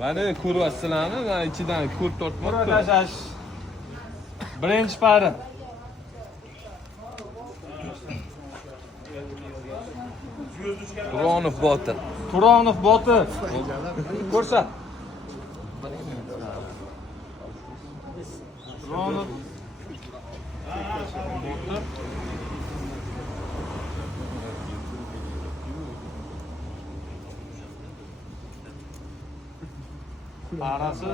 Mana ko'ryapsizlarmi? Men ichidan ko'rt tortmoqda. Ko'radash. Birinchi pari. Turonov Botir. Turonov Botir. Ko'rsat. Turonov Botir. Parası.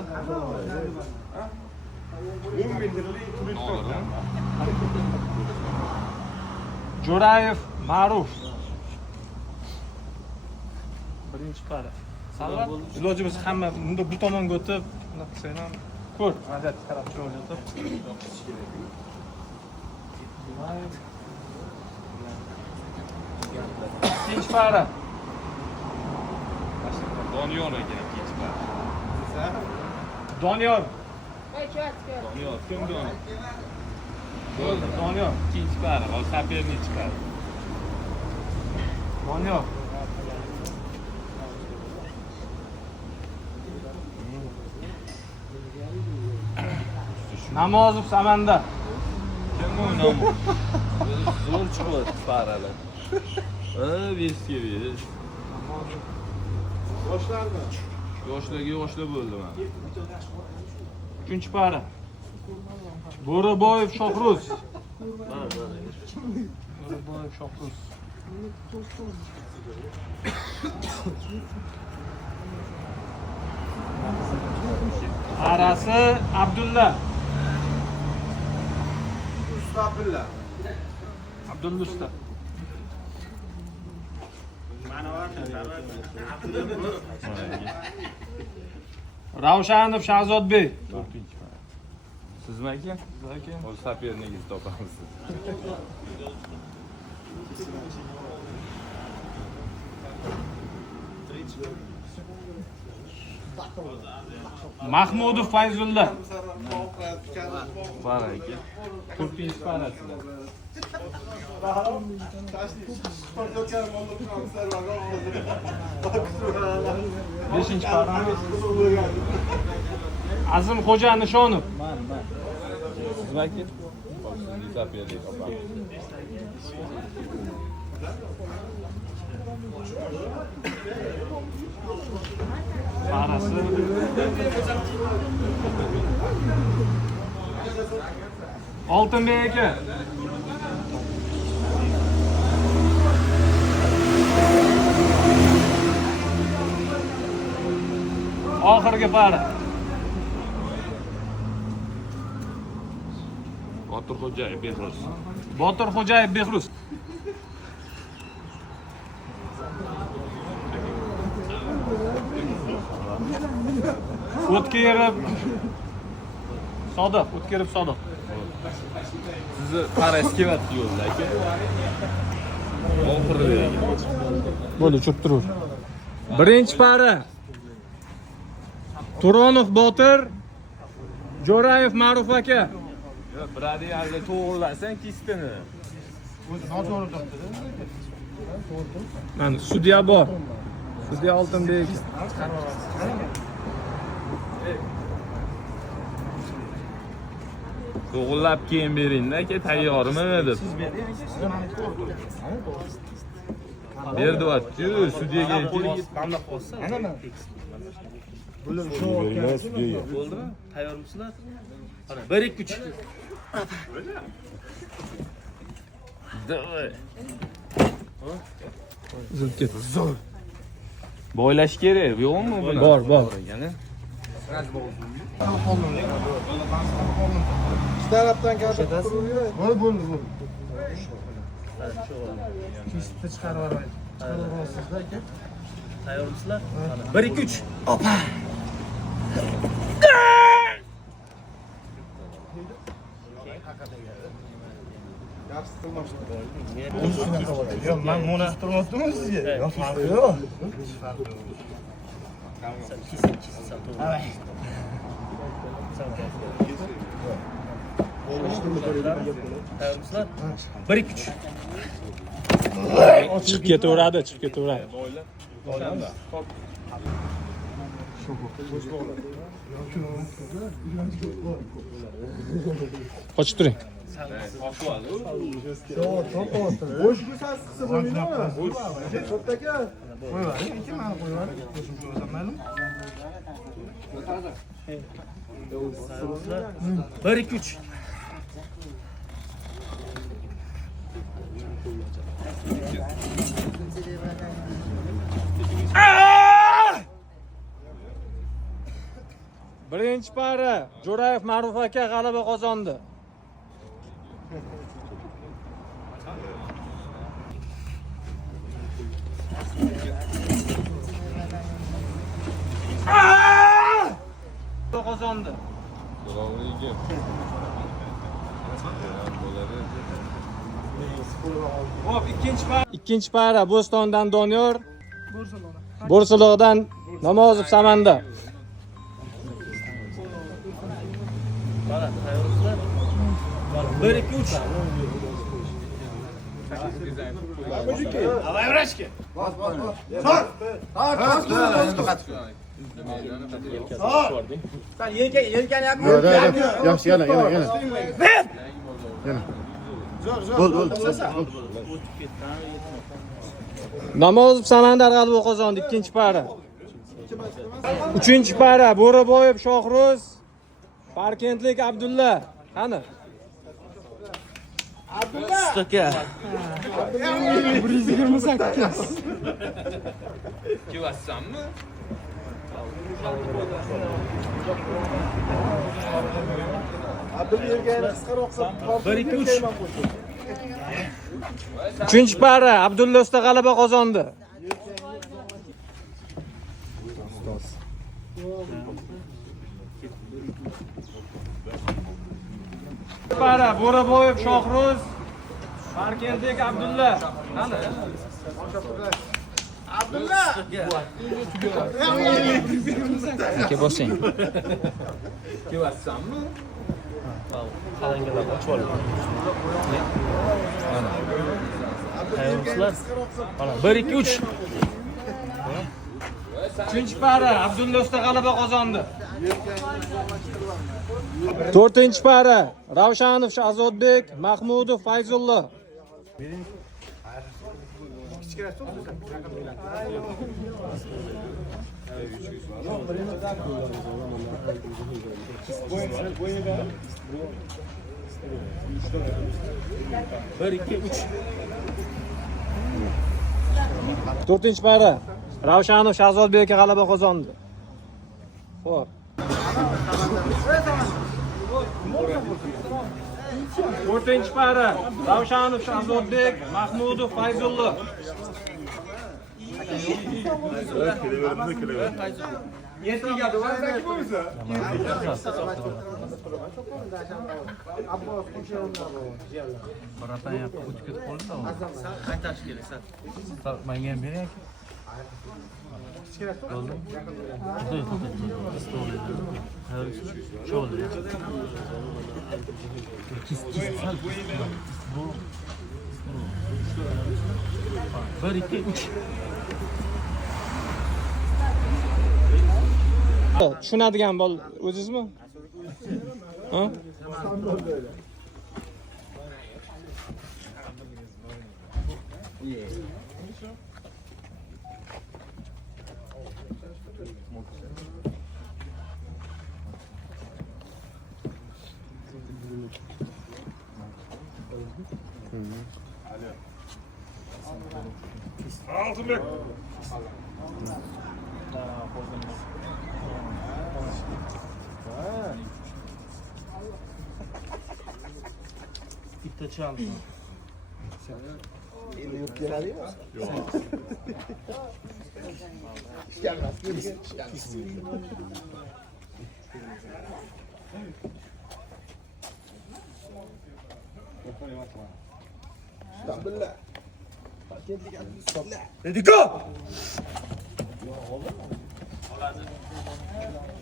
Jo'rayev Ma'ruf. Birinchi para. Salvat. Ilojimiz hamma bunda bu tomonga o'tib, buni qilsang ham ko'r. Vaziyat tarafga o'tib. Ikkinchi para. Doniyor ekan ikkinchi pari. Doniyor. Doniyor, kim Doniyor? Bo'ldi, Doniyor. İkinci pari, o saperni chiqadi. Doniyor. Namozov Samanda. Kim bu Namozov? Zo'r chiqyapti paralar. Besga berish. Yoshlarmi? Yoshlar bo'ldi mana. Uchinchi para. Bo'riboyev Shohruz. Bo'riboyev Shohruz. Arasi Abdulla. Abdulla. Abdulla usta. Ravshanov Shahzodbek. Sizmi aka? Siz aka. O sapernigizni topamiz. Mahmudov Fayzulla. Para aka. 4-chi parasilar. Beshinchi paramiz. Azimxo'ja Nishonov. Sizmi aka? Sizni saperni topamiz. Parasi. Oltinbek aka. Oxirgi para. Botirxo'jayev Behruz. Botirxo'jayev Behruz. O'tkirib Sodiq, O'tkirib Sodiq. Sizni parangiz kelyapti yo'lda aka. Oxiri bering. Bo'ldi, cho'p turur. Birinchi para. Turonov Botir, Jo'rayev Ma'ruf aka. Yo, biradek hali to'g'rilasan kistini. Mana sudya bor. Sudya Oltinbek. To'g'rilab keyin bering-da aka, tayyormi deb. Berdi-yu, sudyaga aytdik. Bo'ldimi? Tayyormisizlar? Mana 1-2-3. Davay. Uzilib ketdi. Boylash kerak, yo'qmi buni? Bor. İki tarafdan kadar kuruluyor. Bo'ldi. Kistni chiqarib yuboraylik. Tayyormisizlar? Mana 1-2-3. Opa. Yaxshi qilmoqchi. Yo'q, men buni turmoqdimmi sizga? Yo'q, farqi yo'q. Tayyormisizlar? 1-2-3. Chiqib ketaveradi. Qochib turing. Boş bu sassiqsa bo'lmaydimi? To'pta aka. Qo'yvaring, ikki mani qo'yvaring. Qo'shimcha o'zim mayli. 1 2 3. Birinchi para Jo'rayev Ma'ruf aka g'alaba qozondi. Qozondi. Hop, ikkinchi para Bo'stondan Doniyor, Bo'rsalog'dan Namozov Samanda. Mana tayyormisizlar? 1 2 3. Давай, врачки. Sen yelkani yapma. Yaxshi, yana. Bo'l. Namozov Samandar g'alaba qozondi ikkinchi para. Uchinchi para Bo'raboyev Shohruz, Parkentlik Abdulla. Qani? Stoka. 128. Kevassanmi? Abdulla yelkani qisqaroq qilib 1 2 3. Uchinchi para Abdulla usta g'alaba qozondi. Para Bo'raboyev Shohruz, Parkentlik Abdulla. Qani? Aka bosing. Kevassanmi? Qalangalar ochib olib. Mana. Tayyormisizlar? Mana 1 2 3. Uchinchi para Abdulla usta g'alaba qozondi. To'rtinchi para Ravshanov Shahzodbek, Mahmudov Fayzulla. Bir iki üç. To'rtinchi para Ravshanov Shahzodbekka g'alaba qozondi. Xo'p. To'rtinchi para Ravshanov Shahzodbek, Mahmudov Fayzulla. Baratan yoqqa o'tib ketib qoldi-da. Qaytarish kerak, sal. Menga ham bering aka. Bo'ldi. Bir iki üç. Tushunadigan bol o'zingizmi? Ha? Altınbek. Bitta çaldı. Ready go.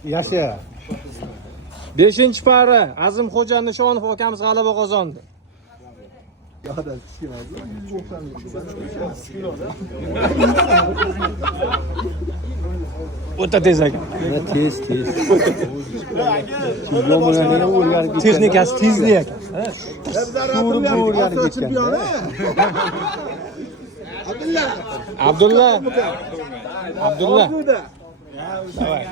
Yaşa. 5-chi para Azimxo'ja Nishonov akamiz g'alaba qozondi. Yo'qdan tushgan hozir. O'ta tez ekan. Tez. Texnikasi tezlik ekan. Abdulla. Davay.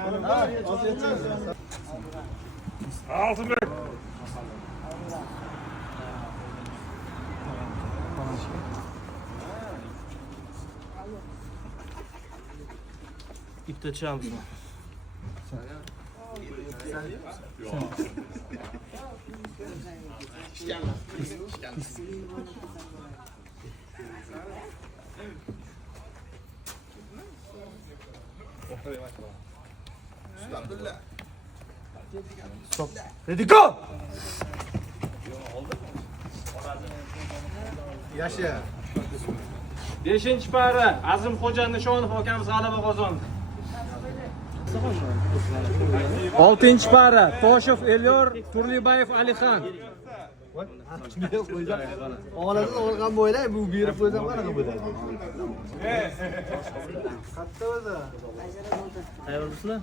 İpte çağımız. Stop. Ready go. Yaşa. 5-para. Azimxo'ja Nishonov akamiz g'alaba qozondi. 6-para. Toshev Elyor, Turlibayev Alixan. Oğlanın olgan bo'yla bu berib qo'ysam qanaqa bo'ladi? Katta o'zi. Tayyormisizlar?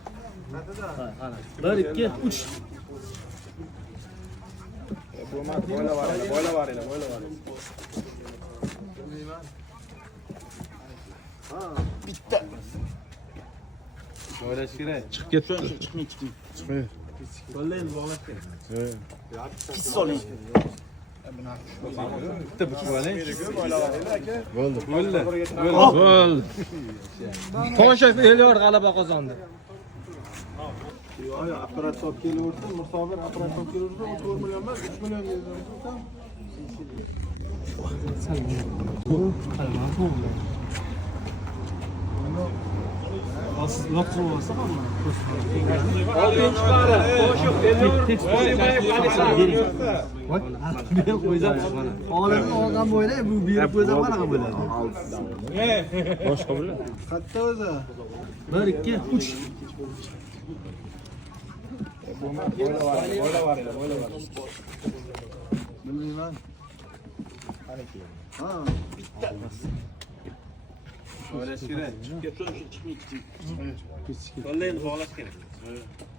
Bir, ikki, uch. Boyla var. Bitta. Joylash kerak. Chiqib ketdi. Chiqmay. Qo'llayni bog'lab kel. Pis soling. Bitta bichib oling. Bo'ldi. Toshev Elyor g'alaba qozondi. Yo'q, apparat olib kelaversa, musofir apparat olib kelaversa, 4 million emas, 3 million Oltinchi-para. Toshev Elyor, Turlibayev Alixan. Oğlanın olgan bo'yla bu berib qo'ysam qanaqa bo'ladi? Boshqa bo'ladi. Katta o'zi. 1, 2, 3. Boyla var. Bilmayman. Ha. Joylash kerak. Qo'llayni bog'lab kel.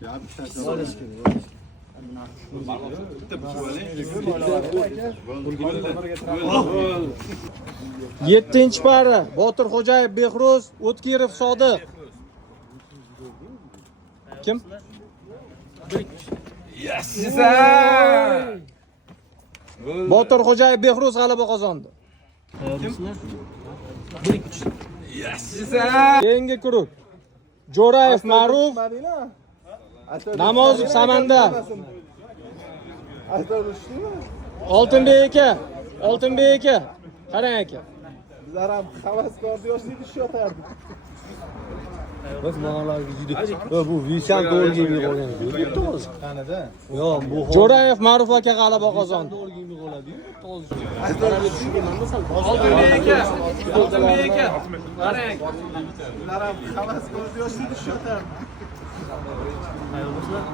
Ya bittasi. Bitta bichib oling. 7-para. Botirxo'jayev Behruz, O'tkirov Sodiq. Kim? Botirxo'jayev Behruz g'alaba qozondi. Tayyormisizlar? 1, 2, 3. Keyingi guruh. Jo'rayev Ma'ruf, Namozov Samandar. Oltinbek aka. Qarang aka. Bizlar ham havaskor yoshlik ishlatardik. Biz manalarga juda. Bu Vishan to'g'ri giyib qolgan. To'g'ri. Qanida? Yo'q, bu Jo'rayev Ma'ruf aka g'alaba qozondi. to'g'ri giyib qoladi-yu. To'g'ri. Oltinbek aka. Qarang aka. Bizlar ham havaskor yoshlik ishlatardik. Tayyormisizlar?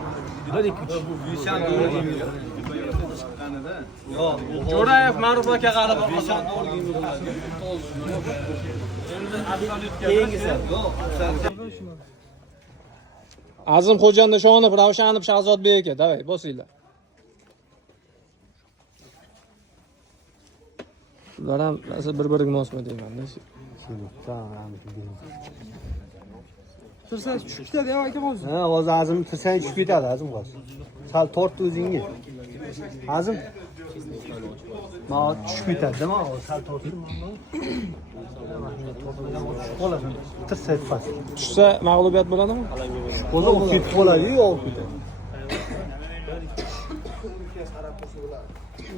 1, 2, 3. Bu Vishan to'g'ri giyib qanida? Yo'q, bu Jo'rayev Ma'ruf aka g'alaba qozondi. to'g'ri giyib qoladi. Keyingisi. Azimxo'ja Nishonov, Ravshanov Shahzodbek aka. Davay, bosinglar. Ular ham bir-biriga mosmi deyman-da. Tursan tushib ketadi aka hozir. Ha, hozir azim tirsang tushib ketadi, azim hozir. Sal tortdi o'zingga. Azim. Ma tushib ketadi, ma sal tortdi. Qolasan. Tirsa pas. Tushsa mag'lubiyat bo'ladimi? Qo'lda o'q ketib qoladi-yu, o'q ketadi.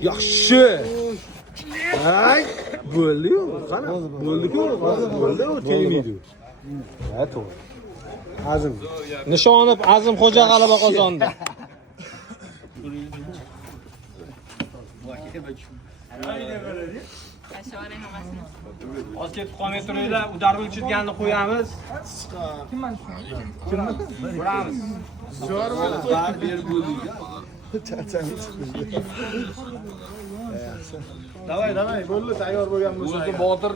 Yaxshi. Ay, bo'ldi-yu. Qana? Bo'ldi-ku, bo'ldi, tegmaydi. Ha, to'g'ri. Azim. Nishonov Azimxo'ja g'alaba qozondi. Hozir ketib qolmay turinglar, udargul chizganni qo'yamiz. Kimman shu? Kimni? Ko'ramiz. Zo'r bo'ladi. Bar berib bo'ldik. Davay, bo'ldi, tayyor bo'lgan bo'lsa. O'zi Botir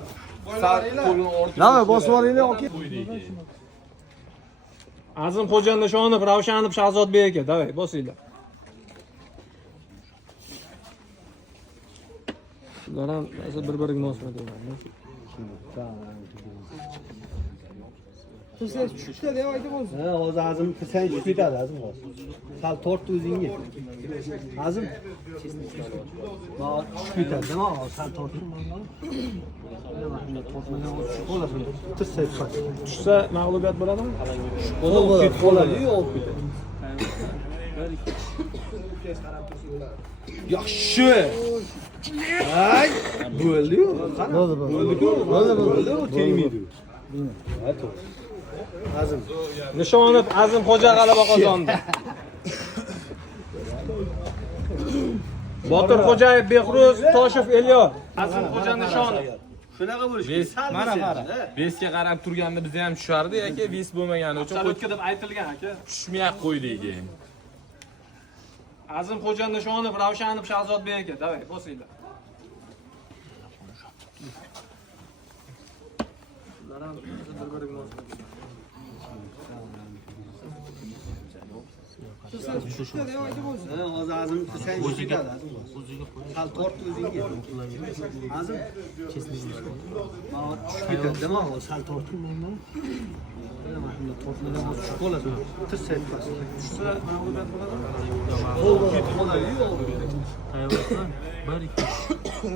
sal qo'lini ortib. Davay, bosib olinglar, aka. Azimxo'ja Nishonov, Ravshanov, Shahzodbek aka. Davay, bosinglar. Ular ham bir-biriga munosib bo'ladi. Siz tushda deb aytib bo'lsin. Ha, hozir azim sen tushib ketadi azim hozir. Sal tortdi o'zingga. Azim. Ma tushib ketadi, nima? Sal tortdi. Tushsa mag'lubiyat bo'ladimi? Bo'ladi-yu, olib ketadi. Yaxshi. Ay, bo'ldi-yu. Bo'ldi. Tegmaydi. Azim. Nishonov Azimxo'ja g'alaba qozondi. Botirxo'jayev Behruz, Toshev Elyor. Azimxo'ja Nishonov. Shunaqa bo'lishi. Mana qara. Besga qarab turganda biz ham tushardi aka, ves bo'lmagani uchun Absolutka deb aytilgan aka. tushmay qo'ydik. Azimxo'ja Nishonov, Ravshanov, Shahzodbek aka. Davay, bosinglar. Ular ham bir-biriga munosib. Tushda deb aytib bo'lsin. Ha, hozir azim sen tushib ketadi azim. Sal tortdi o'zingga. Azim. Ma tushib ketadi, nima? Sal tortdi. Nima tortmadan tushib qoladi. Tushsa etmas. Tushsa mag'lubiyat bo'ladimi?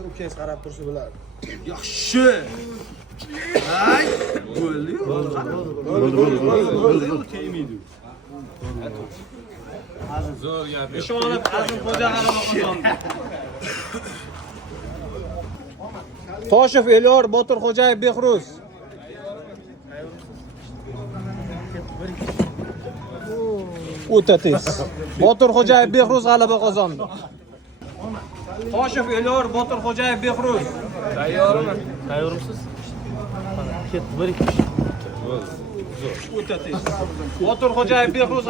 Ukangiz qarab tursa bo'ladi. Yaxshi. Ay, bo'ldi-yu. Bo'ldi. Tegmaydi. Zo'r gap. Nishonov Azimxo'ja g'alaba qozondi. Toshev Elyor, Botirxo'jayev Behruz. O'ta tez. Botirxo'jayev Behruz g'alaba qozondi. Toshev Elyor, Botirxo'jayev Behruz. Tayyormi? Tayyormisiz? O'ta tez. Botirxo'jayev Behruz.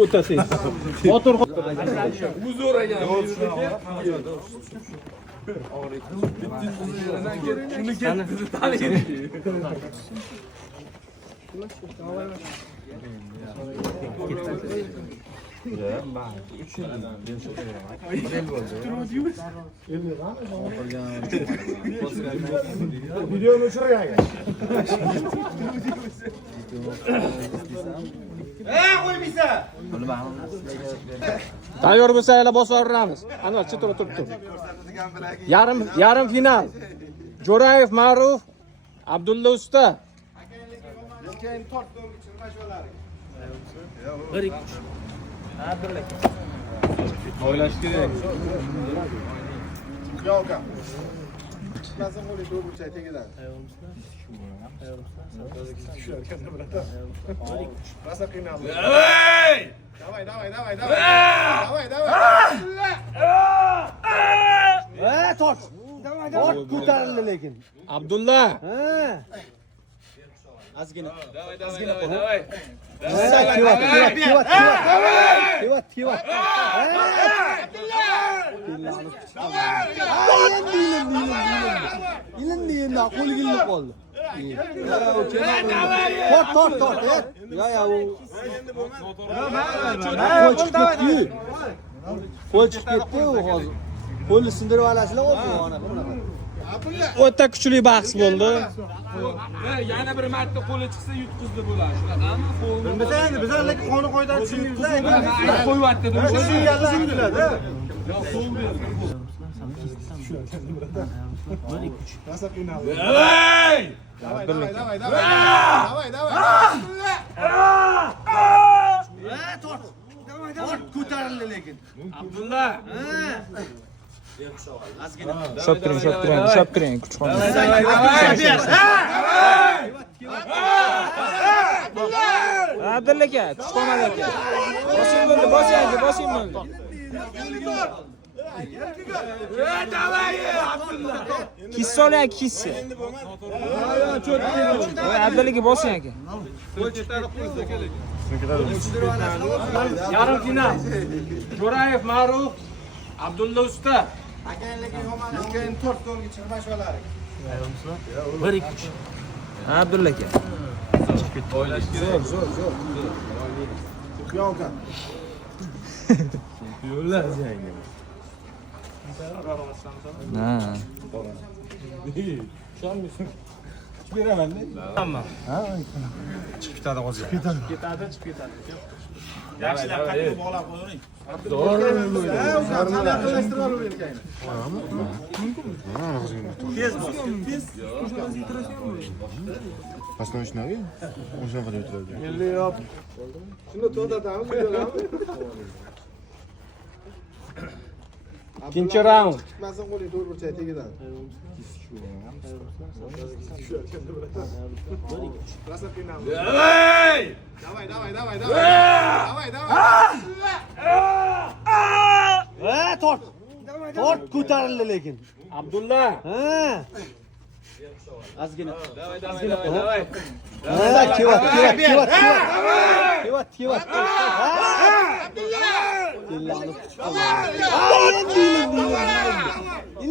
O'ta tez. Botirxo'jayev Uzr ekan. Uni bizni taniydi. Videoni o'chirgan. tayyor bo'lsanglar bosaveramiz. Anvar chetura turibdi. Yarim final. Jo'rayev Ma'ruf, Abdulla Usta. O'ylash kerak. Yo'q aka. Lazım o'li to'g'ri bo'lsa tegidan. Rosa qiynaldi. Davay. Tort. Tort ko'tarildi lekin. Abdulla. Ha. Davay. Kevat. İlindi qo'liga ilinib qoldi. Tort. Ya u. Qo'l chiqib ketdi u hozir. Qo'lni sindirib olasizlar hozir ona bunaqa. O'ta kuchli bahs bo'ldi. Yana bir marta qo'li chiqsa yutqizdi bo'ladi. Shunaqami? Qo'lni Bilmaydi, bizlar lekin qonun qoidani tushunmaymiz. qo'yyapti. Rosa qiynaldi. Davay. Tort ko'tarildi lekin. Abdulla. Shoptiring, kuchxona. Abdulla aka, kuchxonada aka. Bosim bo'ldi. Kissa oling, kissa. Abdulla aka bosing aka. Yarim final. Jo'rayev Ma'ruf, Abdulla Usta. Lekin tort to'g'ri chiqmash bo'ladi. 1-2-3. Ha, Abdulla aka. Zo'r. Yo'q. Yo'llar yanga. Ha. Beraman-da. Hamma. Ha, Chiqib ketadi hozir. Chiqib ketadi. Yaxshilab qattiq bog'lab qo'ying. Постановочный o'sha qilib o'tiradi. Endi yo'q. Shunda to'xtatamiz, videolarni. Ikkinchi raund. Chiqmasin qo'ling to'g'ri burchak tegidan. Tort ko'tarildi lekin. Abdulla. Ha. Ozgina. Davay. Kevat.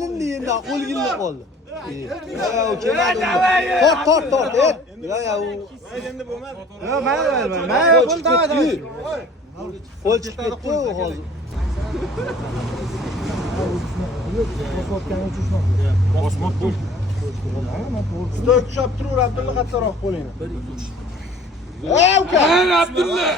Endi qo'lgilla qoldi. Tort. Endi bo'lmadi. Qo'l chiqib ketdi hozir. Stoy kuchab turur, Abdulla qattiqroq qo'lingni. Abdulla.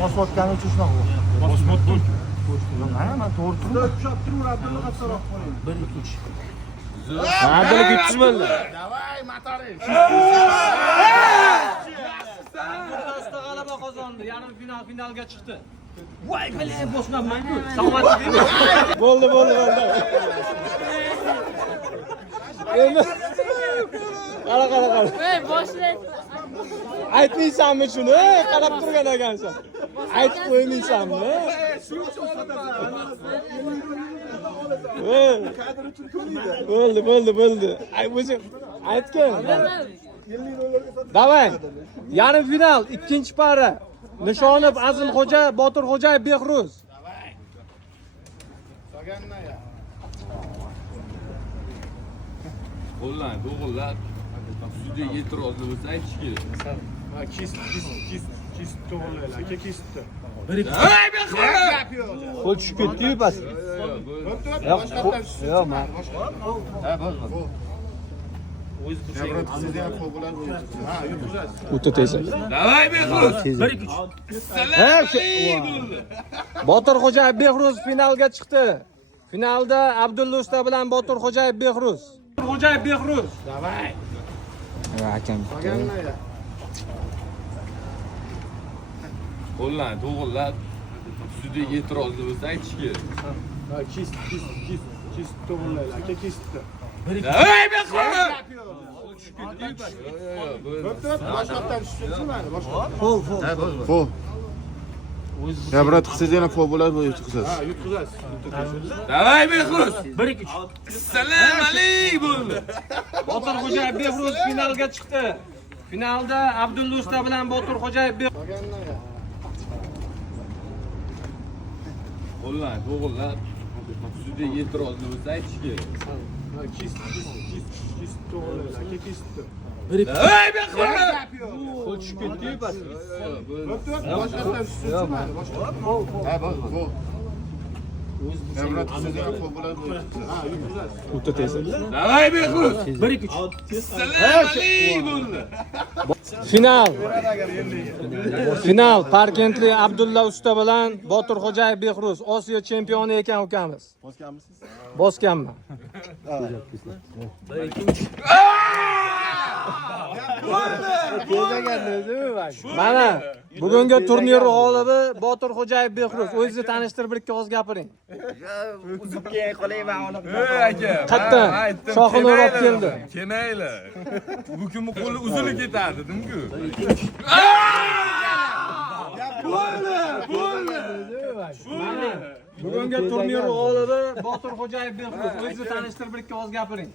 Bosayotgani uchun shunaqa. Bosmot bo'l. Mana to'g'ri. Stoy kuchab turur, Abdulla qattiqroq qo'lingni. Abdulla kuchsiz bo'ldi. G'alaba qozondi. Yarim finalga chiqdi. Voy, bilay bosmabman-ku. Salomatlik. Bo'ldi. Endi qara. Ey, boshlaysan. Aytmaysanmi shuni? Qarab turgan ekansan. Aytib qo'ymaysanmi? Bo'ldi. Ay, o'zi aytgan. Davay. Yarim final, ikkinchi para. Nishonov Azimxo'ja, Boturxo'jayev, Behruz. Qo'llan, to'g'rilab. Sudga e'tirozli bo'lsa aytish kerak. Kis to'g'rilaylar. Aka kisdi. Hey, Behruz! Qo'l tushib ketdi-yu bas. Yo'q, men. O'ta tez. Davay, Behruz. 1-2. Boturxo'jayev, Behruz finalga chiqdi. Finalda Abdulla Usta bilan Boturxo'jayev, Behruz. Boturxo'jayev, Behruz. Davay. Akam. Qo'llan, to'g'rilab. Sudga e'tirozli bo'lsa aytish kerak. Kis to'g'rilaylar. Aka kisdi. Hey, Behruz! Boshqatdan tushsinmi mana? Boshqa. Qo'l. Ya brat, qilsangiz yana pol bo'ladi, bu yutqizasiz. Ha, yutqizasiz. Davay, Behruz. 1-2. Assalomu alaykum. Boturxo'jayev, Behruz finalga chiqdi. Finalda Abdulla Usta bilan Boturxo'jayev, Behruz. Qo'llan, to'g'rilab. Sudga e'tirozli bo'lsa aytish kerak. Kis to'g'rilaylar. Aka kisdi. Hey, Behruz! Qo'l tushib ketdi-yu bas. Boshqatdan tushsinmi mana? Boshqa. Ha, bu. Ya brat, qilsangiz yana pol bo'ladi, bu yutqizasiz. Ha, yutqizasiz. O'ta tez. Davay, Behruz. 1-2. Assalomu alaykum. Final Parkentli Abdulla Usta bilan Boturxo'jayev, Behruz. Osiyo chempioni ekan ukamiz. Bosganman. Mana bugungi turnir g'olibi Boturxo'jayev, Behruz. O'zingizni tanishtirib bir ikki og'iz gapiring. Aka. Qayerdan? Shoxini o'rab keldi. Kemaylar. Bu kimni qo'li uzilib ketadi, dedim-ku. Mana bugungi turnir g'olibi Boturxo'jayev, Behruz. O'zingizni tanishtirib bir ikki og'iz gapiring.